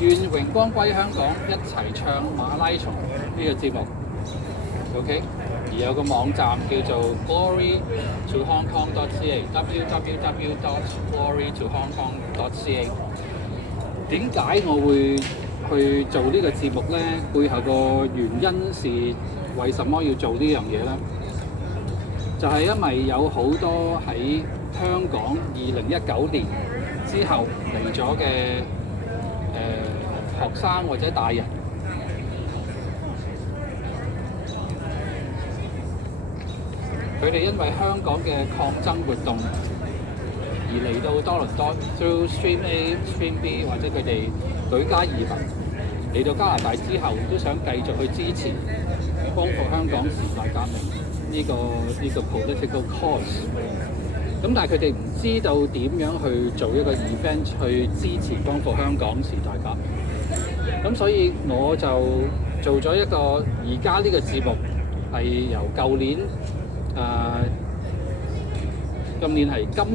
願榮光歸香港，一齊唱馬拉松呢個節目。OK， 而有個網站叫做 glorytohongkong.ca，www.glorytohongkong.ca。點解我會去做呢個節目呢？背後個原因是為什麼要做呢樣嘢呢？就係因為有好多喺香港2019年之後嚟咗嘅學生或者大人，佢哋因為香港嘅抗爭活動而嚟到多倫多 through Stream A、Stream B 或者佢哋舉家移民嚟到加拿大之後，都想繼續去支持光復香港時代革命呢個 political cause。咁但係佢哋唔知道點樣去做一個 event 去支持光復香港時代革命。咁所以我就做咗一個而家呢個節目，係由舊年今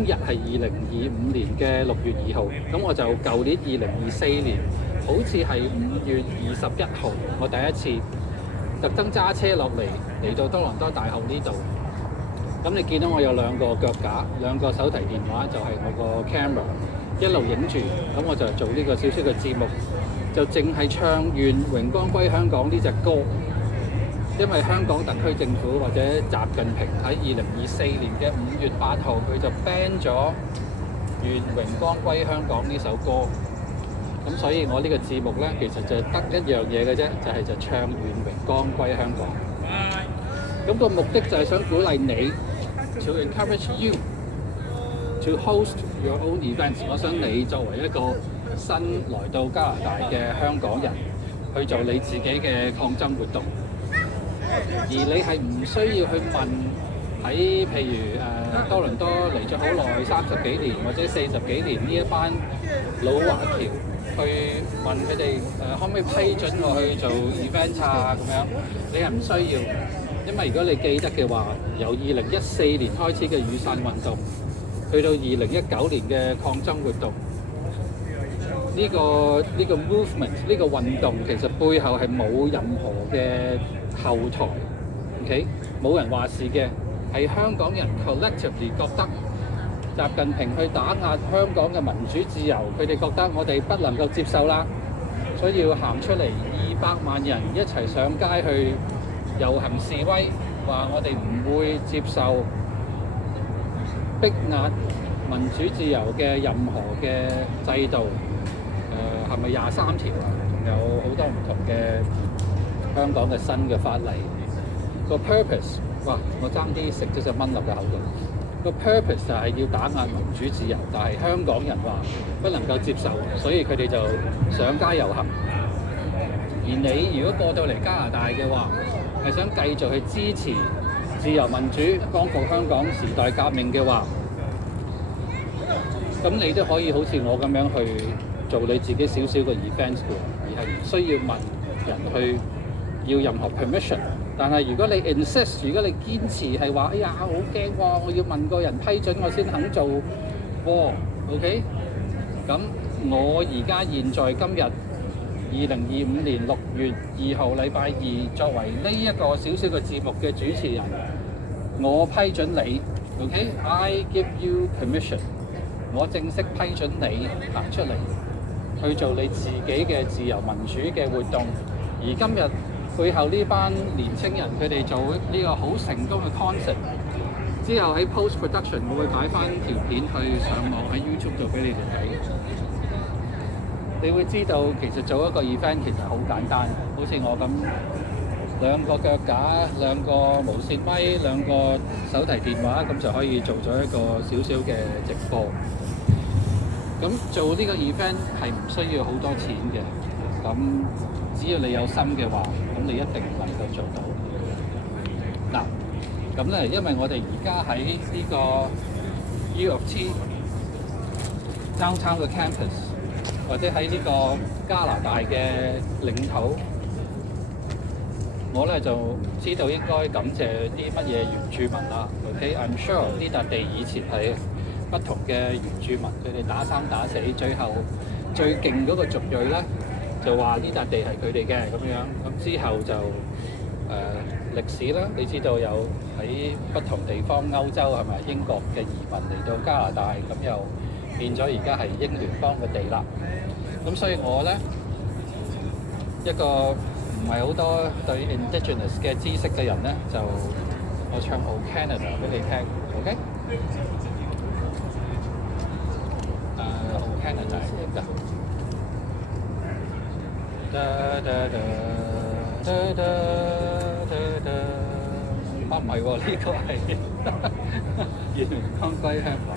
日係2025年嘅6月2號，咁我就舊年2024年好似係5月21號，我第一次特登揸車落嚟到多倫多大學呢度。咁你見到我有兩個腳架，兩個手提電話，就係我個 camera 一路影住。咁我就做呢個小小嘅節目，就淨係唱《願榮光歸香港》呢隻歌。因為香港特區政府或者習近平喺2024年嘅5月8號，佢就 ban 咗《願榮光歸香港》呢首歌。咁所以我呢個節目呢，其實就得一樣嘢嘅啫，就唱《願榮光歸香港》。咁個目的就係想鼓勵你 ，to encourage you to host your own events。我想你作為一個新來到加拿大嘅香港人，去做你自己嘅抗爭活動。而你係唔需要去問喺譬如多倫多嚟咗好耐30幾年或者40幾年呢一班老華僑去問佢哋可唔可以批准我去做 event 啊咁樣，你係唔需要，因為如果你記得嘅話，由2014年開始嘅雨傘運動，去到2019年嘅抗爭活動，呢個 movement 呢個運動其實背後係冇任何嘅後台 ，OK， 冇人話事嘅，係香港人 collectively 覺得習近平去打壓香港嘅民主自由，佢哋覺得我哋不能夠接受啦，所以要行出嚟200萬人一齊上街去遊行示威，話我哋唔會接受逼壓民主自由嘅任何嘅制度。係咪23條啊？仲有好多唔同嘅香港嘅新嘅法例。個 purpose， 哇！我爭啲食咗隻蚊落個口度。個 purpose 就係要打壓民主自由，但係香港人話不能夠接受，所以佢哋就上街遊行。而你如果過到嚟加拿大嘅話，係想繼續去支持自由民主、光復香港時代革命嘅話，咁你都可以好似我咁樣去做你自己少少嘅 events 嘅，而係唔需要問人去要任何 permission。但係如果你 insist， 如果你堅持係話，哎呀好驚喎，我要問個人批准我先肯做喎 ，OK？ 咁我而家現在今日2025年6月2號禮拜2，作為呢一個小小嘅節目嘅主持人，我批准你 ，OK？I give you permission， 我正式批准你行出嚟去做你自己嘅自由民主嘅活動。而今日背後呢班年青人，佢哋做呢個好成功嘅 concert， 之後喺 post production 我會擺翻條片去上網喺 YouTube 度俾你哋睇。你會知道其實做一個 event 其實好簡單，好似我咁兩個腳架、兩個無線咪、兩個手提電話，咁就可以做咗一個少少嘅直播。咁做呢個 event 係唔需要好多錢嘅，咁只要你有心嘅話，咁你一定能夠做到。嗱，咁咧，因為我哋而家喺呢個 U of T downtown 嘅 campus， 或者喺呢個加拿大嘅領土，我咧就知道應該感謝啲乜嘢原住民啦。OK，I'm sure 呢笪地以前係不同嘅原住民，佢哋打生打死，最後最勁嗰個族裔咧就話呢笪地係佢哋嘅咁樣。咁之後就歷史啦，你知道有喺不同地方歐洲係咪英國嘅移民嚟到加拿大，咁又變咗而家係英聯邦嘅地啦。咁所以我咧一個唔係好多對 Indigenous 嘅知識嘅人咧，就我唱《O Canada》俾你聽 ，OK？ O Canada 係點㗎？啊唔係喎，呢個係願榮光歸香港。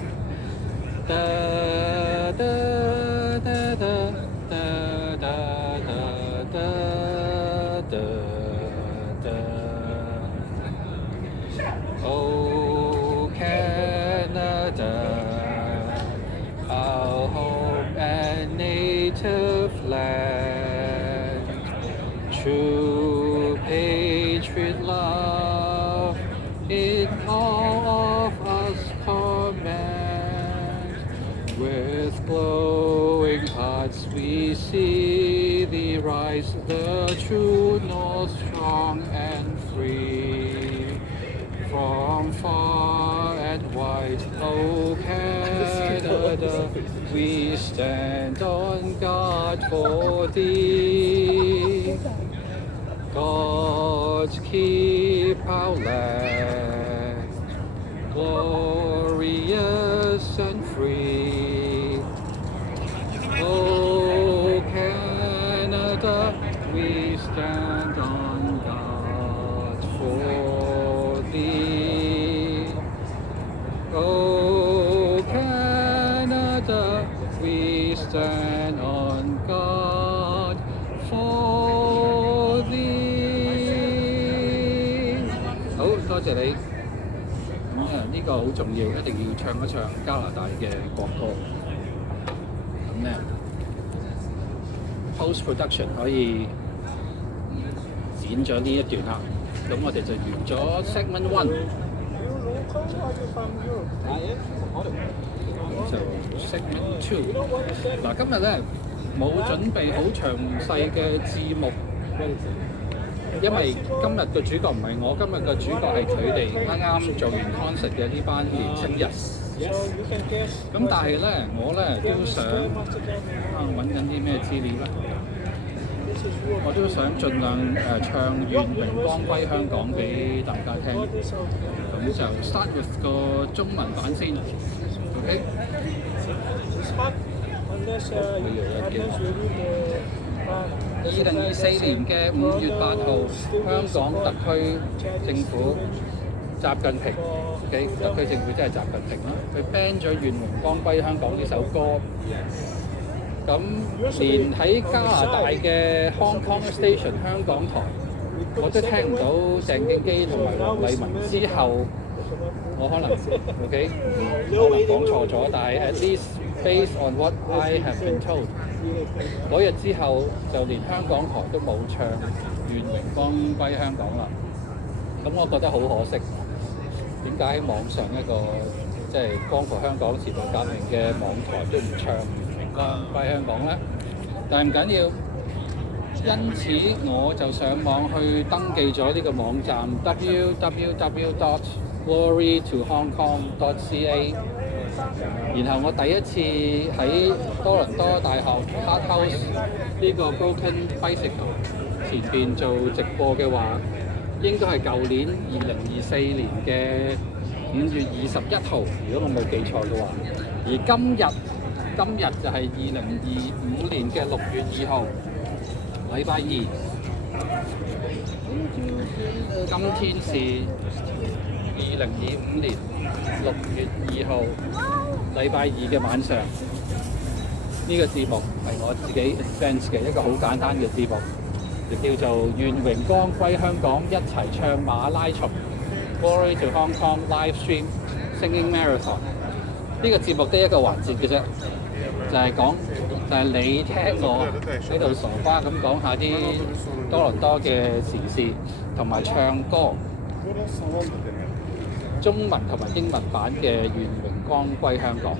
Oh Canada, our home and native land, true patriot love in all of us command. With glowing hearts we see thee rise, the true north, strong and free. From far and wide, O Canada, we stand on guard for thee. God keep our land glorious and free. O Canada, we stand on guard for thee. O Canada, we stand on guard for thee. 好，多謝你。呢個好重要，一定要唱一唱加拿大嘅國歌。咁咧 post production 可以剪咗呢一段啦。咁我哋就完咗 segment 1，就 segment 2。嗱，今日咧冇準備好詳細嘅字幕。因為今日嘅主角唔係我，今日嘅主角係佢哋啱啱做完 concert 嘅呢班年青人。咁但係咧，我咧都想揾緊啲咩資料咧？我都想盡量唱《願榮光歸香港》俾大家聽。咁就 start with 個中文版先 ，OK？ 2024年嘅5月8號，香港特區政府習近平 ，OK， 特區政府真係習近平啦，佢 ban 咗《願榮光歸香港》呢首歌。咁連喺加拿大嘅 Hong Kong Station 香港台，我都聽唔到鄭敬基同埋黃麗文之後，我可能 OK， 可能講錯咗，但係 at least based on what I have been told。嗰日之後，就連香港台都冇唱《願榮光歸香港》啦。咁我覺得好可惜。點解網上一個即係光復香港時代革命嘅網台都唔唱《願榮光歸香港》咧？但係唔緊要，因此我就上網去登記咗呢個網站 www.glorytohongkong.ca。然後我第一次喺多倫多大學 Art House 呢個 Broken Bicycle 前邊做直播嘅話，應該係舊年2024年嘅5月21號，如果我冇記錯嘅話。而今日就係2025年嘅6月2號，禮拜二。今天是2025年6月2號。禮拜二嘅晚上，呢個節目係我自己 invent 嘅一個好簡單嘅節目，就叫做《願榮光歸香港》，一齊唱馬拉松 Glory to Hong Kong Live Stream Singing Marathon。呢個節目得一個環節嘅啫，就係你聽我喺度傻瓜咁講下啲多倫多嘅時事，同埋唱歌。中文同埋英文版嘅《願榮光歸香港》。